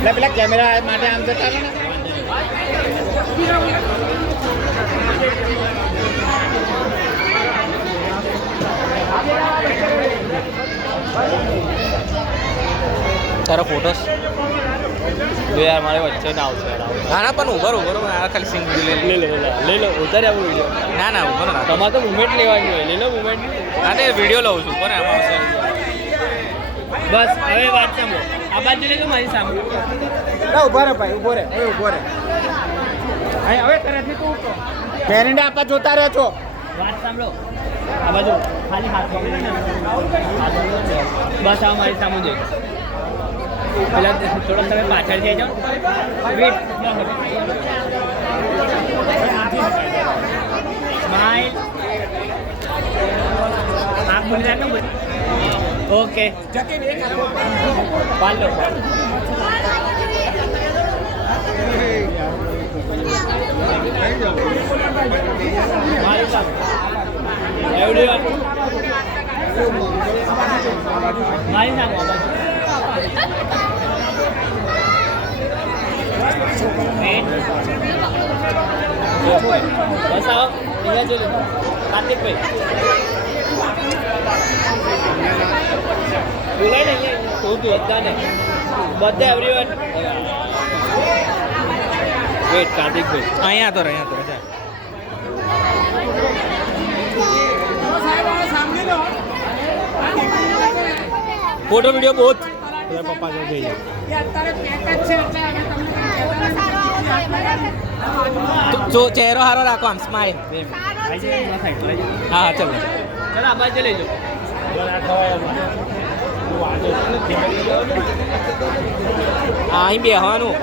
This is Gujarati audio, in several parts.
એટલે પેલા કેમેરા માટે આમ જતા ને તારા ફોટોસ જો યાર મારે વચ્ચે ના આવશે ના ના પણ ઉભર આ ખાલી સિંગ લઈ લો ઉતારે આવું વિડીયો ના ના ઉભર ના તમારે તો મુમેન્ટ લેવાની હોય લઈ લો મુમેન્ટ હા તે વિડીયો લઉં છું કોને આમાં આવશે બસ હવે વાત સાંભળો આ બાજુ લેજો મારી સામે ના ઉભો રે ભાઈ ઉભો રે હવે ઉભો રે અહીં હવે તરતથી તું પેરેન્ટે આપા જોતા રહો છો વાત સાંભળો આ બાજુ ખાલી હાથ પકડીને બસ આ મારી સામે જોઈ પેલા થોડો તમે પાછળ જઈ જાઓ વેટ સ્માઈલ આંખ બોલી રાખો ઓકે પાલો મારી સામે એવરીવન મારી સામે બસ આવો અહીંયા જોઈ લો કાર્તિકભાઈ બોલાય ને અહીંયા તું બધાને બધા એવરીવન વેટ કાર્તિકભાઈ અહીંયા તો ફોટો વિડીયો બહુ પપ્પા જો થઈ જો ચહેરો સારો રાખો આમ સ્માઈલ હા ચલો ચલો આ બાજુ લેજો અહીં બેહવાનું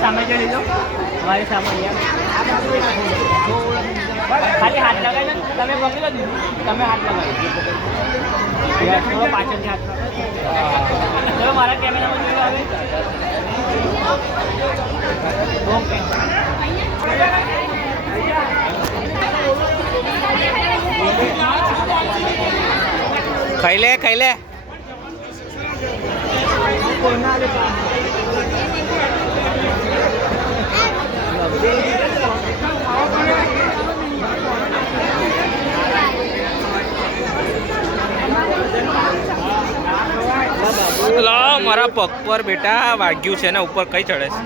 સામે જોઈ લીધો મારી સામે ખાલી હાથ લગાવી તમે પકડી લો દીધું તમે હાથ લગાવી પાછળથી હાથ ચલો મારા કેમેરામાં જોઈ આવે ઓકે ખાઈ લે મારા પગ પર બેટા વાગ્યું છે ને ઉપર કઈ ચડે છે